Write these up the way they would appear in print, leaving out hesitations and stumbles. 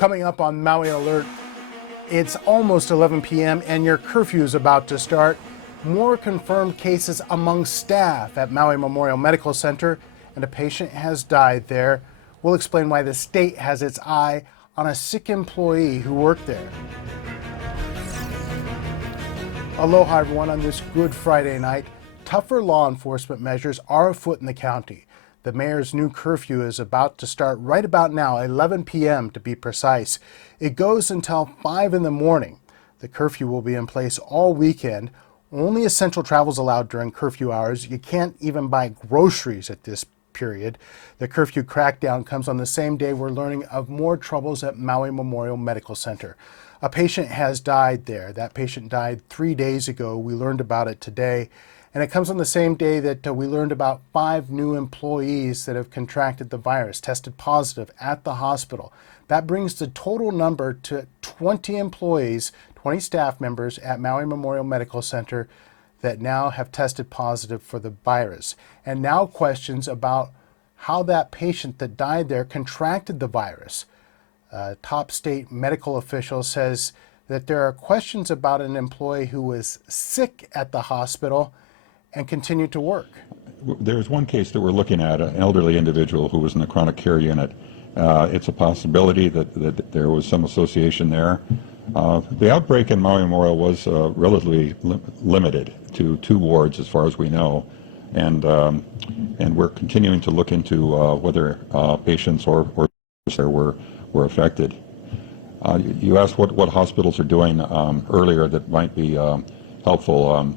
Coming up on Maui Alert, it's almost 11 p.m. and your curfew is about to start. More confirmed cases among staff at Maui Memorial Medical Center, and a patient has died there. We'll explain why the state has its eye on a sick employee who worked there. Aloha everyone on this Good Friday night. Tougher law enforcement measures are afoot in the county. The mayor's new curfew is about to start right about now, 11 p.m. to be precise. It goes until 5 in the morning. The curfew will be in place all weekend. Only essential travel is allowed during curfew hours. You can't even buy groceries at this period. The curfew crackdown comes on the same day we're learning of more troubles at Maui Memorial Medical Center. A patient has died there. That patient died 3 days ago. We learned about it today. And it comes on the same day that we learned about 5 new employees that have contracted the virus, tested positive at the hospital. That brings the total number to 20 employees, 20 staff members at Maui Memorial Medical Center that now have tested positive for the virus. And now questions about how that patient that died there contracted the virus. A top state medical official says that there are questions about an employee who was sick at the hospital and continue to work. There's one case that we're looking at, an elderly individual who was in the chronic care unit. It's a possibility that there was some association there. The outbreak in Maui Memorial was relatively limited to 2 wards as far as we know, and we're continuing to look into whether patients or there were affected. You asked what hospitals are doing earlier that might be helpful.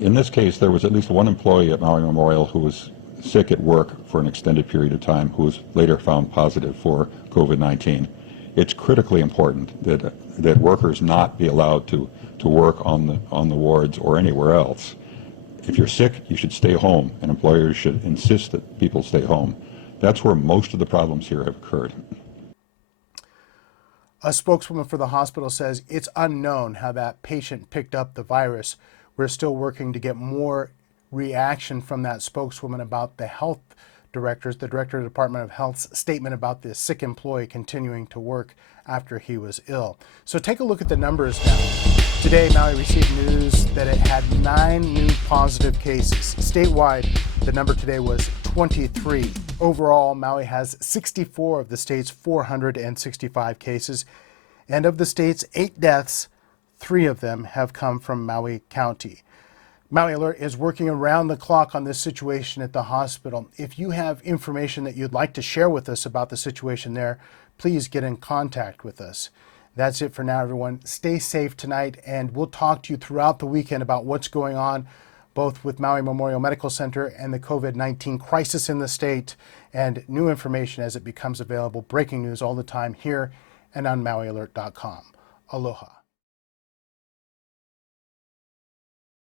In this case, there was at least one employee at Maui Memorial who was sick at work for an extended period of time, who was later found positive for COVID-19. It's critically important that workers not be allowed to work on the wards or anywhere else. If you're sick, you should stay home, and employers should insist that people stay home. That's where most of the problems here have occurred. A spokeswoman for the hospital says it's unknown how that patient picked up the virus. We're still working to get more reaction from that spokeswoman about the health directors, the director of the Department of Health's statement about this sick employee continuing to work after he was ill. So take a look at the numbers now. Today, Maui received news that it had 9 new positive cases. Statewide, the number today was 23. Overall, Maui has 64 of the state's 465 cases. And of the state's 8 deaths, 3 of them have come from Maui County. Maui Alert is working around the clock on this situation at the hospital. If you have information that you'd like to share with us about the situation there, please get in contact with us. That's it for now, everyone. Stay safe tonight, and we'll talk to you throughout the weekend about what's going on, both with Maui Memorial Medical Center and the COVID-19 crisis in the state, and new information as it becomes available. Breaking news all the time here and on MauiAlert.com. Aloha.